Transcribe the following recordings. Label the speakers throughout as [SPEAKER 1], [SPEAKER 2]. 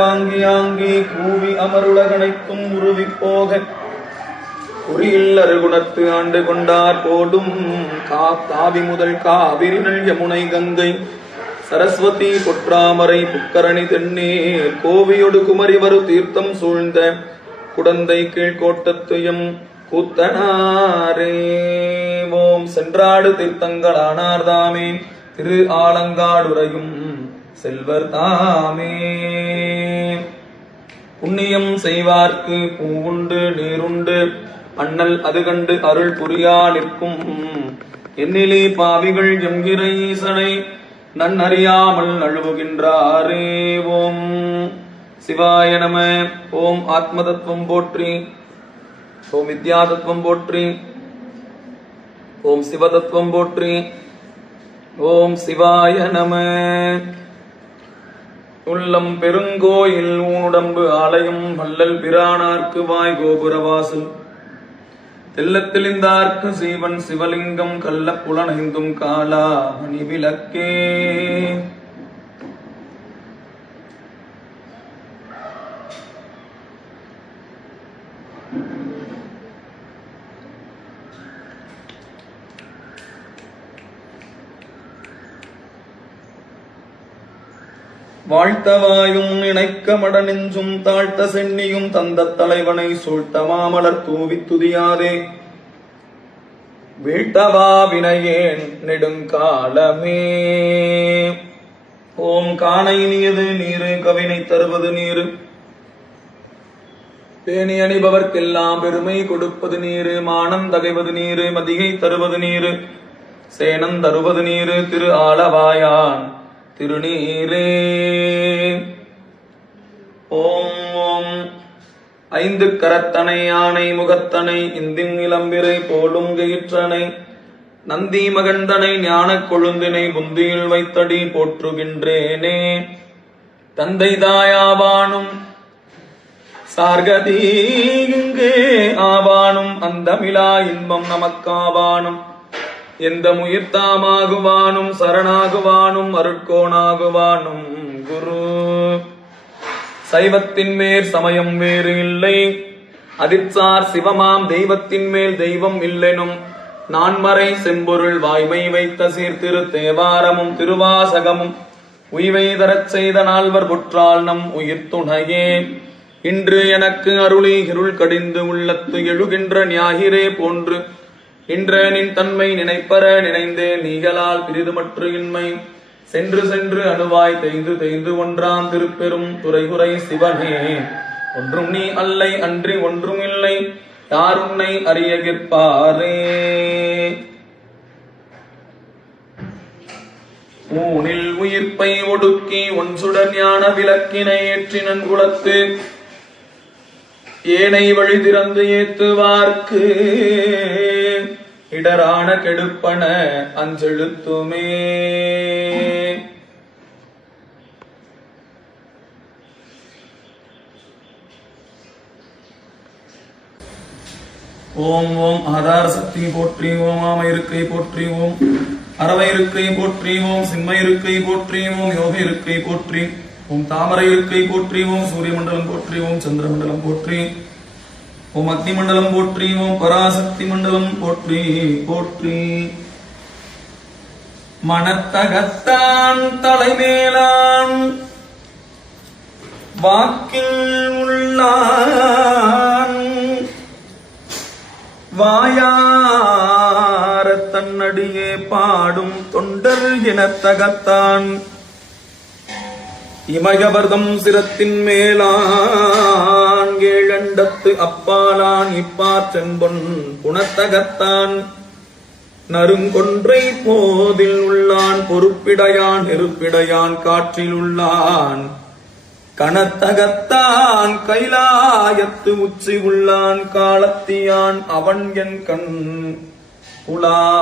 [SPEAKER 1] வாங்கி ஆங்கி கூவி அமருலகனைத்தும் உருவி போக. குறியில் அருகுணத்து ஆண்டு கொண்டார் போடும் காவி முதல் காவிரி நல் யமுனை கங்கை. சரஸ்வதி பொற்றாமரை புக்கரணி தென்னீர். கோவியொடு குமரி வரு தீர்த்தம் சூழ்ந்த குடந்தை கீழ்கோட்டத்துயம் கூத்தனாரே. ஓம் சென்றாடு தீர்த்தங்களானார் தாமே திரு ஆலங்காடுரையும் செல்வர் தாமே. புண்ணியம் செய்வார்க்கு பூவுண்டு நீருண்டு அண்ணல் அது கண்டு அருள் புரியா நிற்கும். என்னிலே பாவிகள் என்கிற ஈசனை நன்னறியாமல் நழுவுகின்றாரே ஓம். சிவாய நம. ஓம் ஆத்ம தத்துவம் போற்றி. ஓம் வித்யா தத்துவம் போற்றி. ஓம் சிவதத்துவம் போற்றி. ஓம் சிவாய நம. உள்ளம் பெருங்கோயில் ஊனுடம்பு ஆலயம் வள்ளல் பிரானார்க்கு வாய் கோபுரவாசல். தெல்லத்தெளிந்தார்க்கு சீவன் சிவலிங்கம் கள்ள புலனைந்தும் காலா மணி வாழ்த்தவாயும் இணைக்க மட நெஞ்சும் தாழ்த்த சென்னியும் தந்த தலைவனை சூழ்த்த மாமலர் தூவித் துதியாதே. வீழ்த்தவா வினையேன் நெடுங்காலமே. ஓம் காண நீது நீரு கவினை தருவது நீரு. பேணி அணிபவர்க்கெல்லாம் பெருமை கொடுப்பது நீரு மானம் தகைவது நீரு மதிகை தருவது நீரு. சேனம் தருவது நீரு திரு ஆலவாயான் திருநீரே. ஓம் ஓம். ஐந்து கரத்தனை யானை முகத்தனை இந்தின் இளம்பிரை போலும் கயிற்றனை நந்தி மகந்தனை ஞான கொழுந்தினை புந்தியில் வைத்தடி போற்றுகின்றேனே. தந்தை தாயாவானும் சார்கதி ஆவானும் அந்தமிழா இன்பம் நமக்காவானும். எந்த முயிர்த்தாமாகுவானும் சரணாகுவானும் அருட்கோணாகுவானும் குரு. சைவத்தின் மேல் சமயம் வேறு இல்லை. அதிர்சார் சிவமாம் தெய்வத்தின் மேல் தெய்வம் இல்லெனும். நான்மறை செம்பொருள் வாய்மை வைத்த சீர்திரு தேவாரமும் திருவாசகமும். உய்வை தரச் செய்த நால்வர் புற்றால் நம் உயிர் துணையே இன்று எனக்கு அருளி இருள் கடிந்து உள்ளத்து எழுகின்ற ஞாயிறே போன்று இன்ற நின் தன்மை நினைப்பற நினைந்தே நீகளால் பிரிதுமற்று இன்மை. சென்று சென்று அணுவாய் தேய்ந்து தேய்ந்து ஒன்றாம் திருப்பெரும் துறைகுறை சிவனே. ஒன்றும் நீ அல்லை அன்றி ஒன்றும் இல்லை. யார் உன்னை அறியகிற்பாரே ஊனில் உயிர்ப்பை ஒடுக்கி ஒன் சுடர் ஞான விளக்கினை ஏற்றினன் குலத்து. ஏனை வழி திறந்து ஏத்துவார்க்கு. இடரான கெடுப்பன அஞ்செழுத்துமே. ஓம் ஓம் ஆதார சக்தி போற்றி ஓம் ஆம இருக்கை போற்றி ஓம் அறவை இருக்கை போற்றி ஓம் சிம்ம இருக்கை போற்றி ஓம் யோக இருக்கை போற்றி. ஓம் தாமரை இருக்கை போற்றி ஓம் சூரிய மண்டலம் போற்றி ஓம் சந்திர மண்டலம் போற்றி ஓம் அக்னி மண்டலம் போற்றி ஓம் பராசக்தி மண்டலம் போற்றி போற்றி. மனத்தகத்தான் தலைமேலான் வாக்கில் உள்ளான். வாயார தன்னடியே பாடும் தொண்டர் இனத்தகத்தான் இமயவர்தம் சிரத்தின் மேலான் ஏழண்டத்து அப்பாலான் இப்பாற்றென்பொன் குணத்தகத்தான். நறுங்கொன்றை போதில் உள்ளான் பொறுப்பிடையான் நெருப்பிடையான் காற்றில் உள்ளான். கணத்தகத்தான் கைலாயத்து உச்சி உள்ளான் காலத்தியான் அவன் என் கண் புலானே.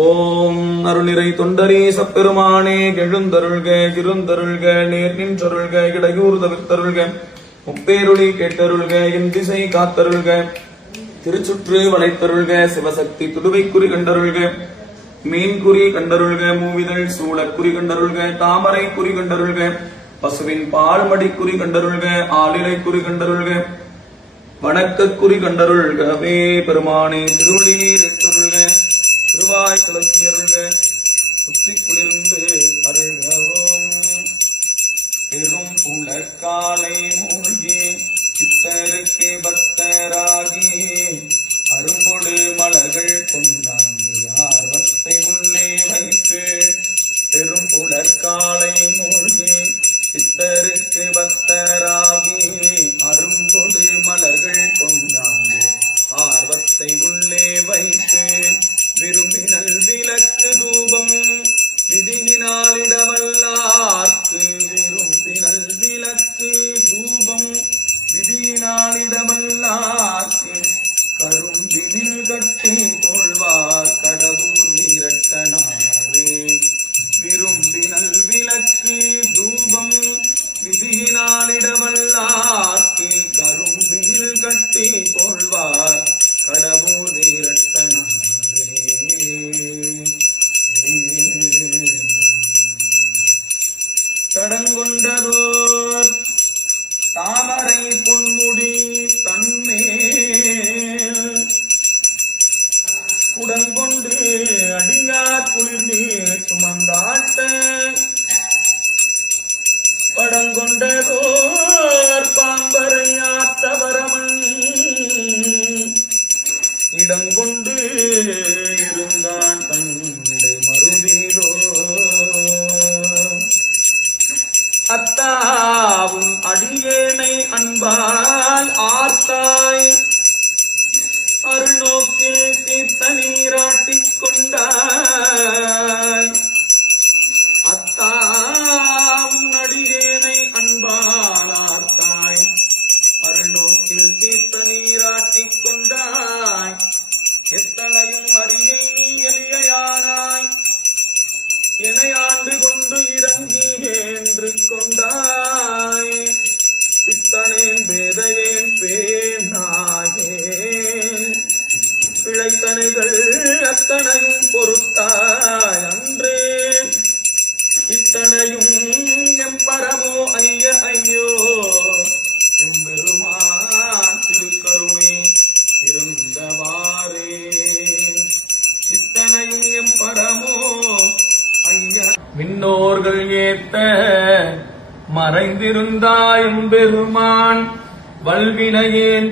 [SPEAKER 1] ஓம் அருளிரை தொண்டரே சப்பெருமானே கெழுந்தருள்க இருந்தருள்க நேர் நின்றருள்க இடையூர் தவிர்த்தருள்க முப்பேருளி கேட்டருள்க என் திசை காத்தருள்க திருச்சுற்று வளைத்தருள்க சிவசக்தி துடுவை குறி கண்டருள்க மீன் குறி கண்டருள்க மூவிதழ் சூளக்குறி கண்டருள்க தாமரை குறி கண்டருள்க பசுவின் பால்மடி மடிக்குறி கண்டருள்க ஆளிலை குறி கண்டருள்க வணக்கக்குறி கண்டருள்கவே பெருமானே திருவள்ளீர் எத்தருள்க திருவாய் கலக்கி அருள்க சுற்றி குளிர்ந்து அருள்கவும். பெரும் புலக்காலை மூழ்கி சித்தருக்கு பக்தராகி அரும்பொடு மலர்கள் கொண்டாந்து ஆர்வத்தை உள்ளே வைத்து பெரும் புலற்காலை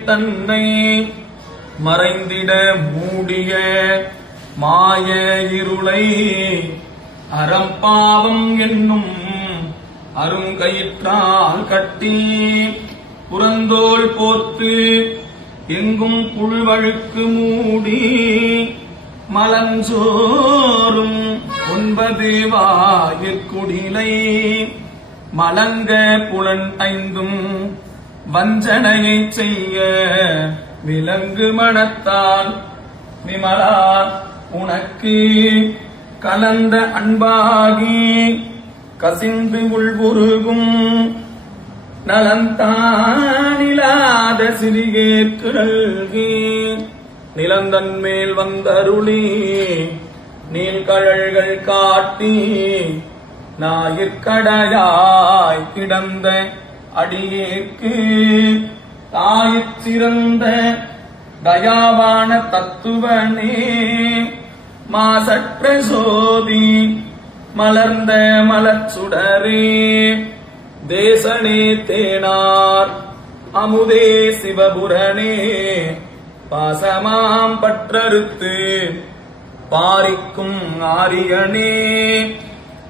[SPEAKER 1] தன்னை மறைந்திட மூடிய மாய இருளை அறம்பாவம் என்னும் அருங்கயிற்றால் கட்டி புறந்தோல் போர்த்து எங்கும் புல்வழுக்கு மூடி மலஞ்சோறும் ஒன்பது வாயிற்குடிலை மலங்க புலன் ஐந்தும் வஞ்சனையை செய்ய விலங்கு மனத்தால் விமலா உனக்கு கலந்த அன்பாகி கசிந்து உள்வுருகும் நலந்தானிலாத சிறிகேற்கு நல்கி நிலந்தன் மேல் வந்தருளி நீள்கழல்கள் காட்டி நாயிற்கடையாய் கிடந்த அடியேற்கு தாயிற் தயாவான தத்துவனே. மாசற்ற சோதி மலர்ந்த மலச்சுடரே தேசனே தேனார் அமுதே சிவபுரனே. பாசமாம் பற்றறுத்து பாரிக்கும் ஆரியனே.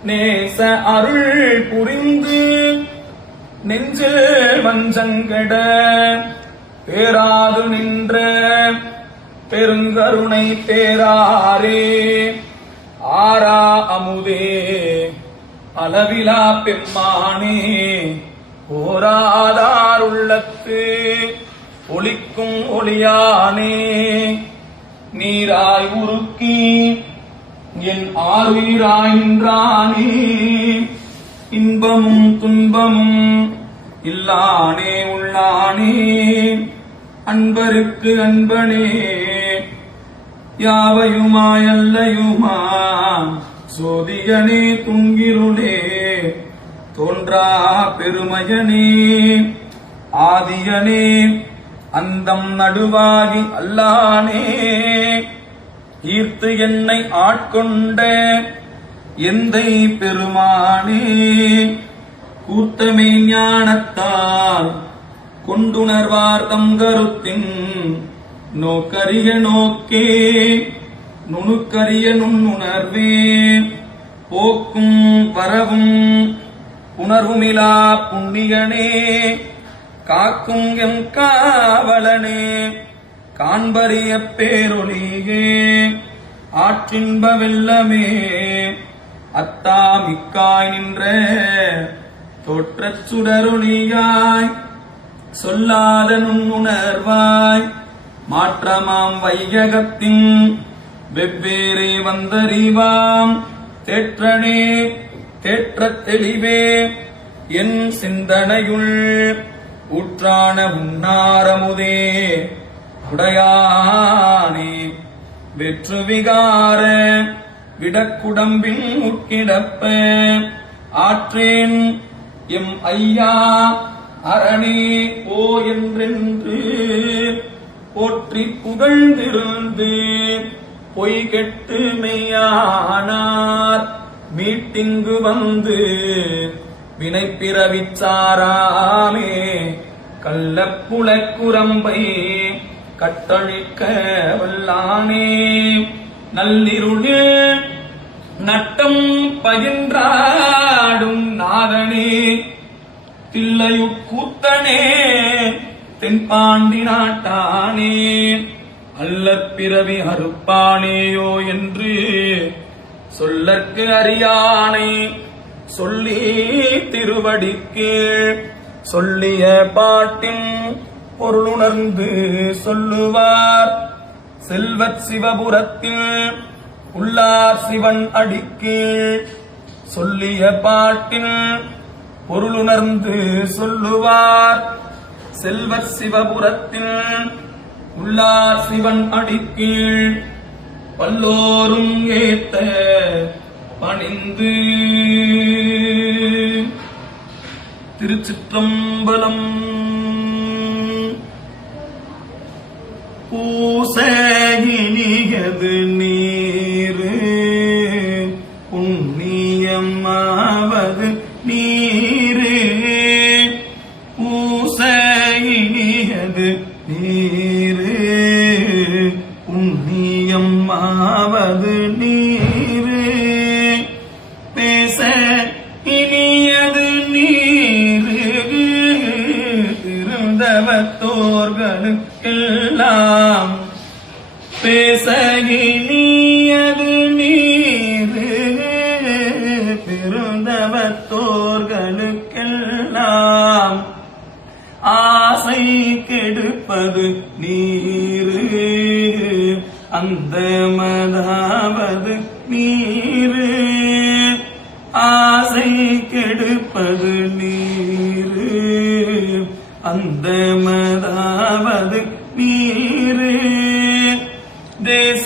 [SPEAKER 1] நேச அருள் புரிந்து நெஞ்சில் வஞ்சங்கட பேராது நின்ற பெருங்கருணை பேராரே. ஆரா அமுதே அளவிலா பெம்மானே ஓராதார் ஒளிக்கும் ஒளியானே. நீராய் உருக்கி என் ஆறுயிராய் நின்றானே. இன்பமும் துன்பமும் இல்லானே உள்ளானே. அன்பருக்கு அன்பனே யாவையுமாயல்லையுமா? சோதியனே துங்கிருளே தோன்றா பெருமையனே. ஆதியனே அந்தம் நடுவாகி அல்லானே. ஈர்த்து என்னை ஆட்கொண்ட எந்தை பெருமானே கூத்தமே ஞானத்தால் கொண்டுணர்வார்தம் கருத்தின் நோக்கரிய நோக்கே நுணுக்கரிய நுண்ணுணர்வே போக்கும் வரவும் உணர்வுமிலா புண்ணியனே காக்கும் எம் காவலனே காண்பறிய பேரொழியே ஆற்றின்ப வெள்ளமே அத்தாமிக்காய் நின்ற தோற்ற சுடரொளியாய் சொல்லாத நுண்ணுணர்வாய் மாற்றமாம் வையகத்தின் வெவ்வேறே வந்தறிவாம். தேற்றனே தேற்ற தெளிவே என் சிந்தனையுள் ஊற்றான உன்னாரமுதே உடையானே வெற்று விகார விடக்குடம்பின் உட்கிடப்ப ஆற்றேன் எம் ஐயா அரணே ஓ என்றென்று போற்றி புகழ்ந்திருந்து பொய் கெட்டு மெய்யானார். மீட்டிங்கு வந்து வினைப்பிறவிச்சாராமே கள்ளப்புலக்குரம்பை கட்டழிக்க வல்லானே. நள்ளிருளில் நட்டம் பயின்றாடும் நாதனே தில்லையுட்கூத்தனே தென்பாண்டி நாட்டானே அல்ல பிறவி அறுப்பானேயோ என்று சொல்லற்கு அறியானை சொல்லி திருவடிக்கு சொல்லிய பாட்டின் பொருளுணர்ந்து சொல்லுவார். செல்வத் சிவபுரத்தில் உள்ளார் சிவன் அடிக்கு. சொல்லிய பாட்டின் பொருளுணர்ந்து சொல்லுவார். செல்வத் சிவபுரத்தில் உள்ளார் சிவன் அடிக்கீழ் பல்லோரும் ஏத்த பணிந்து. திருச்சிற்றம்பலம் பூசகினியது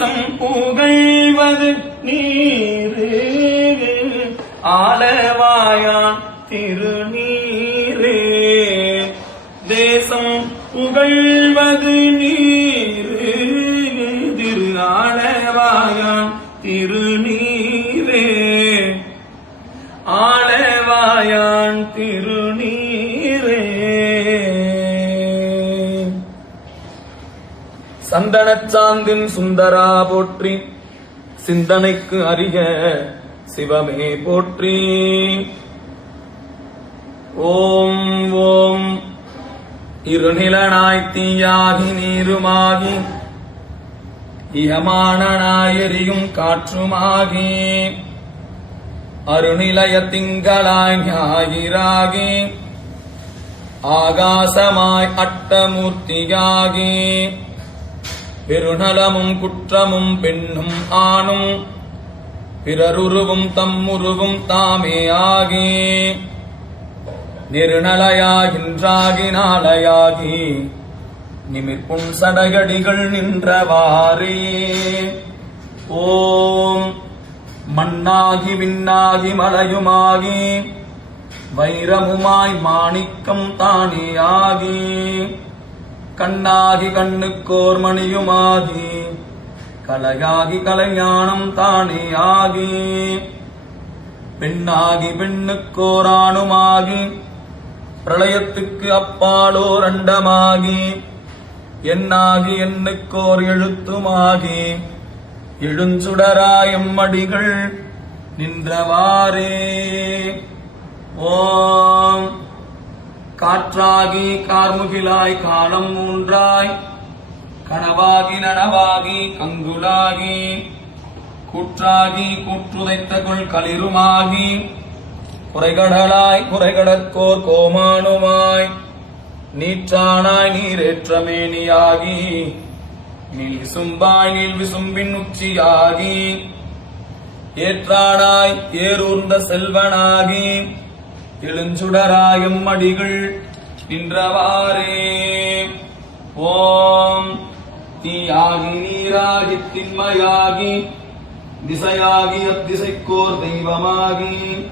[SPEAKER 1] தேசம் புகழ்வது நீரு சந்தனச் சாந்தின் சுந்தரா போற்றி. சிந்தனைக்கு அறிய சிவமே போற்றி. ஓம் ஓம். இருநிலனாய் தீயாகி நீருமாகி இயமானனாயெறியும் காற்றுமாகி அருநிலைய திங்களாய் ஞாயிறாகி ஆகாசமாய் அட்டமூர்த்தியாகி பெருநலமும் குற்றமும் பெண்ணும் ஆணும். பிறருருவும் தம்முருவும் தாமே ஆகி. நெருநலையாகின்றாகி நாளையாகி. நிமிர்ப்புண் சடகடிகள் நின்றவாறே. ஓம். மண்ணாகி விண்ணாகி மலையுமாகி. வைரமுமாய் மாணிக்கம் தானே ஆகி. கண்ணாகி கண்ணுக்கோர் மணியுமாகி கலையாகி கலைஞானம் ஆகி பெண்ணாகி பெண்ணுக்கோராணுமாகி பிரளயத்துக்கு அப்பாலோர் அண்டமாகி எண்ணாகி எண்ணுக்கோர் எழுத்துமாகி எழுஞ்சுடராயம்மடிகள் நின்றவாறே ஓம் காற்றாகி கார்முகிலாய் காலம் மூன்றாய். கனவாகி நனவாகி கங்குலாகி. குற்றாகி குற்றுதைத்த கொள் களிருமாகி. குறைகடலாய் குறைகடற்கோர் கோமானுமாய். நீற்றானாய் நீரேற்றமேனியாகி. Neil விசும்பாய் Neil விசும்பின் உச்சியாகி. ஏற்றானாய் ஏரூர்ந்த செல்வனாகி. எழுஞ்சுடராயும் அடிகள் நின்றவாறே. ஓம். தீயாகி நீராகி திண்மையாகி திசையாகி அத்திசைக்கோர் தெய்வமாகி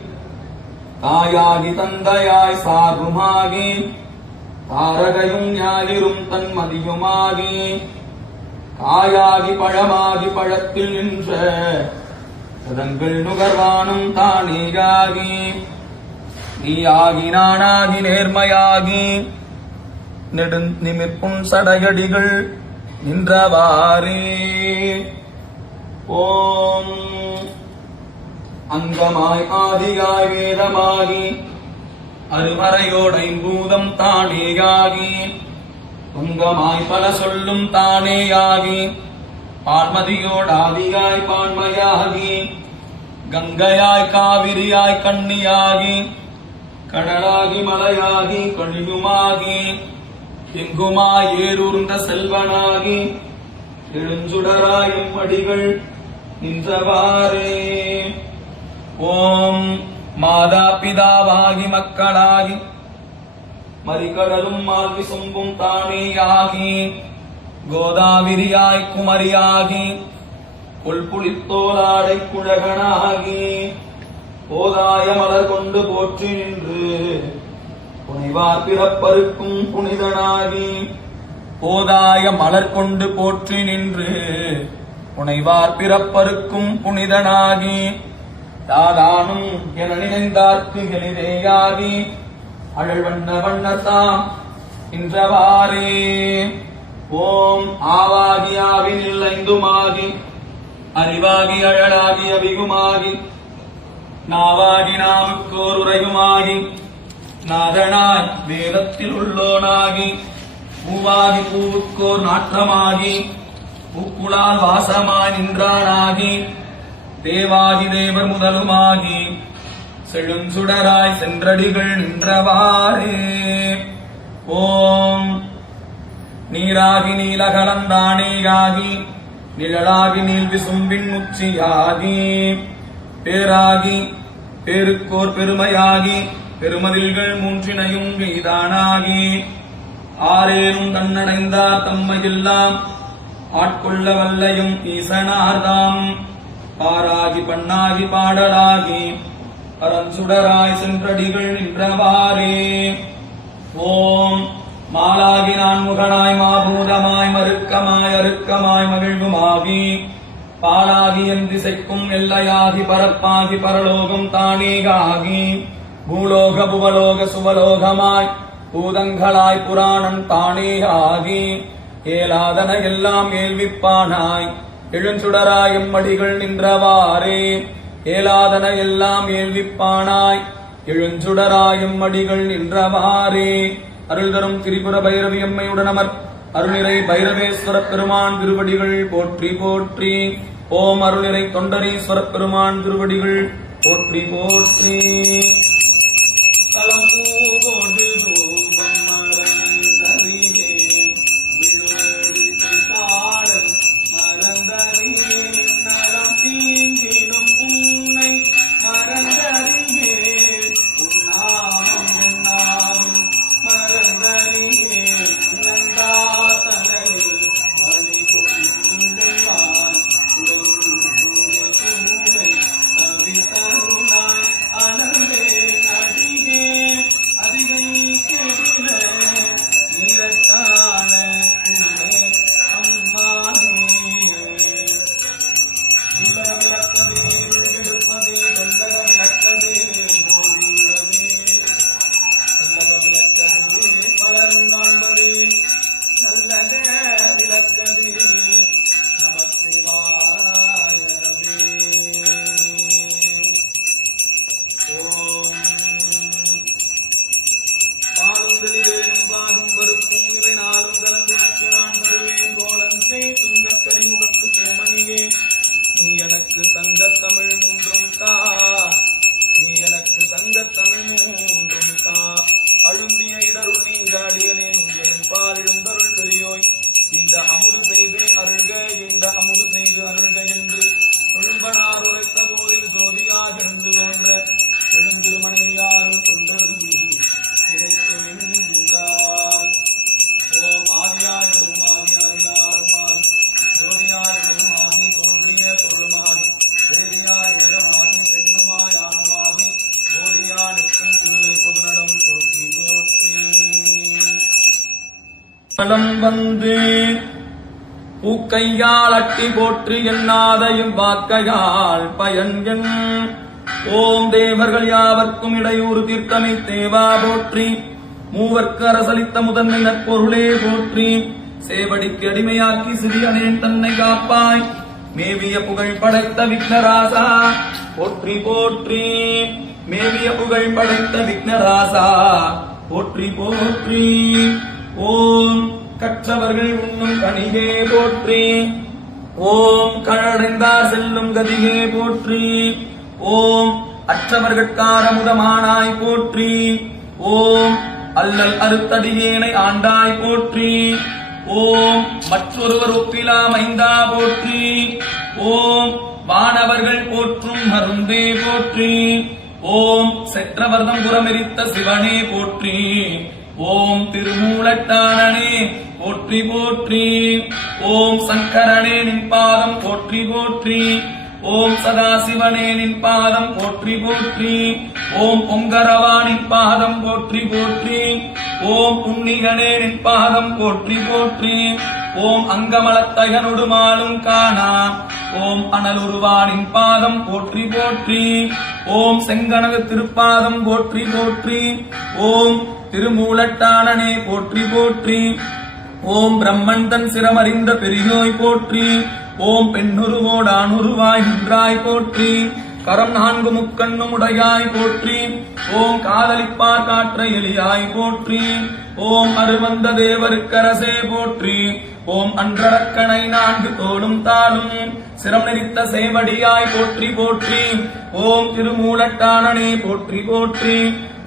[SPEAKER 1] தாயாகி தந்தையாய் சார்புமாகி தாரகையும் ஞாயிறும் தன்மதியுமாகி காயாகி பழமாகி பழத்தில் நின்ற சதங்கள் நுகர்வானும் தானேயாகி நீயாகி நானாகி நேர்மையாகி நெடுந் நிமிர்ப்பும் சடையடிகள் நின்றவாறே. ஓம் அங்கமாய் ஆதியாய் வேதமாகி அருமறையோடைம்பூதம் தானேயாகி துங்கமாய் பல சொல்லும் தானேயாகி பான்மதியோடாதியாய் பான்மையாகி கங்கையாய் காவிரியாய் கண்ணியாகி கடலாகி மலையாகி கழியுமாகி எங்குமா ஏரூர்ந்த செல்வனாகி எழுஞ்சுடராயும் அடிகள் நின்றவாறே. ஓம் மாதா பிதாவாகி மக்களாகி மறிகடலும் மால்வி சொம்பும் தானேயாகி கோதாவிரியாய் குமரியாகி கொள்புளித்தோலாடை குழகனாகி போதாய மலர் கொண்டு போற்றி நின்று. புனைவார் பிறப்பருக்கும் புனிதனாகி போதாய மலர் கொண்டு போற்றி நின்று. புனைவார் பிறப்பருக்கும் புனிதனாகி தாதானும் என நினைந்தார்க்கு எளிதேயாகி அழல் வண்ண வண்ணத்தாம் இன்றவாறே ஓம் ஆவாகி ஆவினில் அறிவாகி அழலாகி அபிகுமாகி நாவாகி நாவுக்கோர் உரையுமாகி நாதனாய் வேதத்தில் உள்ளோனாகி பூவாகி பூவுக்கோர் நாற்றமாகி பூக்குளால் வாசமாய் நின்றானாகி தேவாகி தேவர் முதலுமாகி செழுஞ்சுடராய் சென்றடிகள் நின்றவாறே. ஓம். நீராகி நீலகலந்தானேயாகி நிழலாகி நீல் விசும்பின் முச்சியாகி பேராகி பேருக்கோர் பெருமையாகி பெருமதில்கள் மூன்றினையும் மீதானாகி ஆரேனும் தன்னடைந்தார் தம்மையெல்லாம் ஆட்கொள்ள வல்லையும் ஈசனார்தாம். பாராகி பண்ணாகி பாடலாகி பரஞ்சுடராய் சென்றடிகள் நின்றவாறே. ஓம் மாலாகி நான்முகனாய் மாபூதமாய் மறுக்கமாய் அருக்கமாய் மகிழ்வுமாகி. பாலாகி என் திசைக்கும் எல்லையாகி பரப்பாகி பரலோகம் தானேகாகி. பூலோக புவலோக சுவலோகமாய் பூதங்களாய் புராணம் தானேயாகி ஏலாதன எல்லாம் ஏல்விப்பானாய் எழுஞ்சுடராய் எம்மடிகள் நின்றவாறே. ஏலாதன எல்லாம் ஏல்விப்பானாய் எழுஞ்சுடராயும் அடிகள் நின்றவாறே. அருள் தரும் திரிபுர பைரவி அம்மையுடன் அமர் அருளிரை பைரவேஸ்வர பெருமான் திருவடிகள் போற்றி போற்றி. ஓம் அருளிரை தொண்டரீஸ்வர பெருமான் திருவடிகள் போற்றி போற்றி. தலம் பூவோடு வந்து பூக்கையால் அட்டி போற்று என்னாதையும் வாக்கையால் பயன் என். ஓம் தேவர்கள் யாவர்க்கும் இடையூறு தீர்த்தமை தேவா போற்றி. மூவர்க்கு அரசளித்த முதன்மை நற்பொருளே போற்றி. சேவடிக்கு அடிமையாக்கி சிறியனேன் தன்னை காப்பாய். மேவிய புகழ் படைத்த விக்னராசா போற்றி போற்றி. மேவிய புகழ் படைத்த விக்னராசா போற்றி போற்றி. ஓம் கற்றவர்கள் உண்ணும் கணிகே போற்றி. ஓம் கழடைந்தார் செல்லும் கதிகே போற்றி. ஓம் அற்றவர்கட்கார முதமானாய் போற்றி. ஓம் அல்லல் அறுத்தடியேனை ஆண்டாய் போற்றி. ஓம் மற்றொருவர் ஒப்பிலா மைந்தா போற்றி. ஓம் வானவர்கள் போற்றும் மருந்தே போற்றி. ஓம் செற்றவர்தம் புறமெரித்த சிவனே போற்றி. ஓம் திருமூலட்டானனே போற்றி போற்றி. ஓம் சங்கரனே நின் பாதம் போற்றி போற்றி. ஓம் சதாசிவனே நின் பாதம் போற்றி போற்றி. ஓம் பொங்கரவா நின் பாதம் போற்றி போற்றி. ஓம் புண்ணிகனே நின் பாதம் போற்றி போற்றி. ஓம் அங்கமலத்தகனொடுமாலும் காணா. ஓம் அனலுருவானின் பாதம் போற்றி போற்றி. ஓம் செங்கனகு திருப்பாதம் போற்றி போற்றி. ஓம் திருமூலட்டானனே போற்றி போற்றி. ஓம் பிரம்மன் தன் சிரமறிந்த பெரியோய் போற்றி ஓம் பெண்ணுருவோடானுருவாய் நின்றாய் போற்றி கரம் நான்கு முக்கண்ணும் உடையாய் போற்றி ஓம் காதலிப்பார் காற்ற எலியாய் போற்றி ஓம் அருவந்த தேவருக்கரசே போற்றி ஓம் அன்றரக்கணை நான்கு தோளும் தாளும் சிரம் நெறித்த சேவடியாய் போற்றி போற்றி ஓம் திருமூலட்டானனே போற்றி போற்றி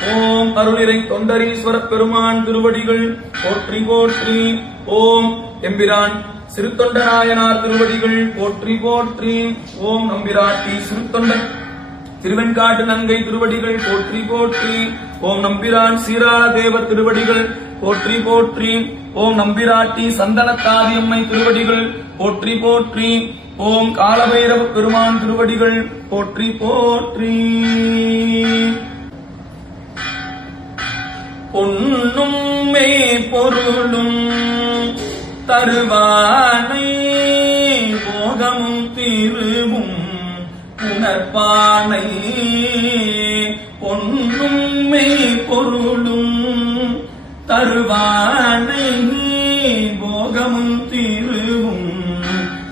[SPEAKER 1] ஓம் அருளிரை தொண்டரீஸ்வர பெருமான் திருவடிகள். போற்றி போற்றி. ஓம் எம்பிரான் சிறுத்தொண்டநாயனார் திருவடிகள். போற்றி போற்றி. ஓம் நம்பிராட்டி சிறுத்தொண்டன் திருவெண்காட்டு நங்கை திருவடிகள். போற்றி போற்றி. ஓம் நம்பிரான் சீராள தேவர் திருவடிகள். போற்றி போற்றி. ஓம் நம்பிராட்டி சந்தனத்தாதியம்மை திருவடிகள். போற்றி போற்றி. ஓம் காலபைரவ பெருமான் திருவடிகள். போற்றி போற்றி. பொன்னும் மே பொருளும் தருவானை போகமும் தீருவும் உணர்ப்பானை. பொன்னும் மே பொருளும் தருவானை போகமும் தீருவும்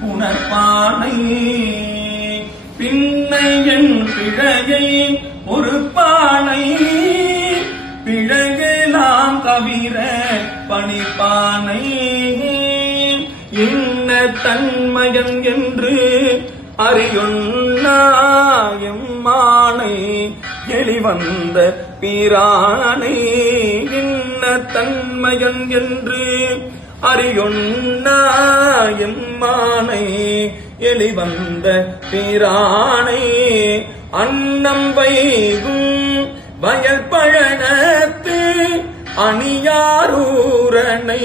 [SPEAKER 1] உணர்ப்பானை. பின்னையன் பிழையை பணிப்பானை. இன்ன தன்மயன் என்று அறியுண்ணாயம்மானை எளிவந்த பீரானை. இன்ன தன்மயன் என்று அறியுண்ணாயம்மானை எளிவந்த பீரானை. அன்னம் வைகும் வயல் பழனத்து அணியாரூரனை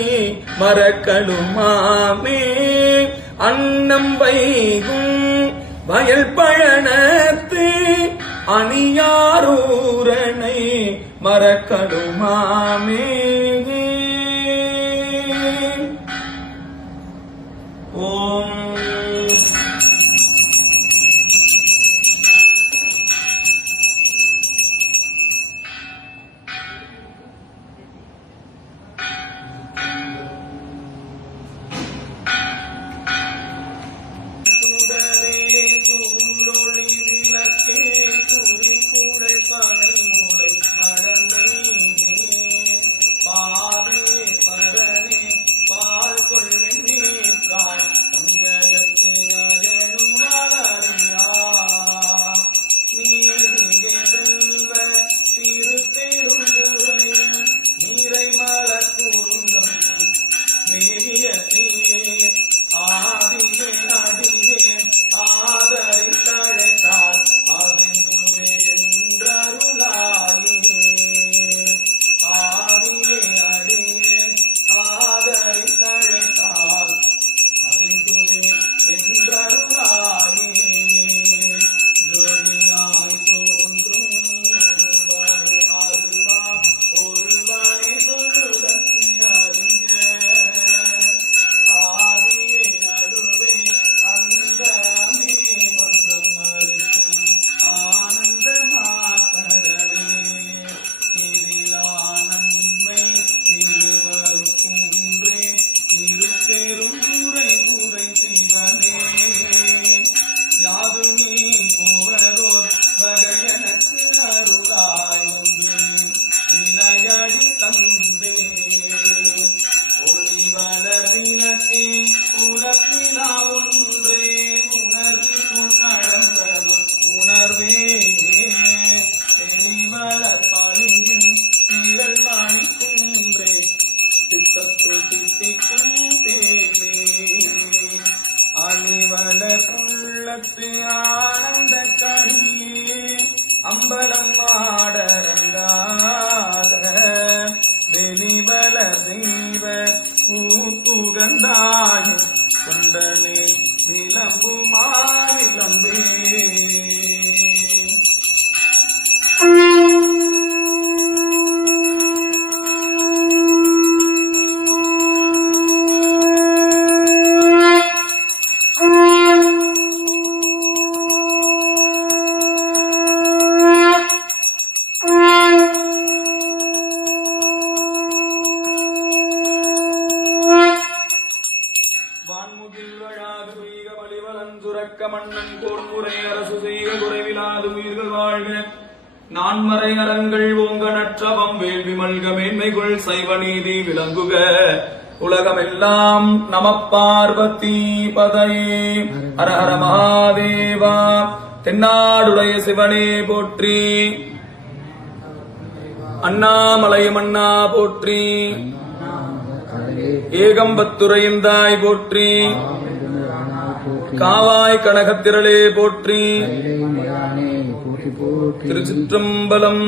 [SPEAKER 1] மறக்கணுமாமே. அன்னம் வைகும் வயல் பழனத்து அணியாரூரனை மறக்கணுமாமே. ஓம் பார்வதி பதையே ஹர ஹர மகாதேவா. தென்னாடுடைய சிவனே போற்றி. அண்ணாமலை மன்னா போற்றி. ஏகம்பத்துரையந்தாய் போற்றி. காவாய் கனகத்திரளே
[SPEAKER 2] போற்றி.
[SPEAKER 1] திருச்சிற்றம்பலம்.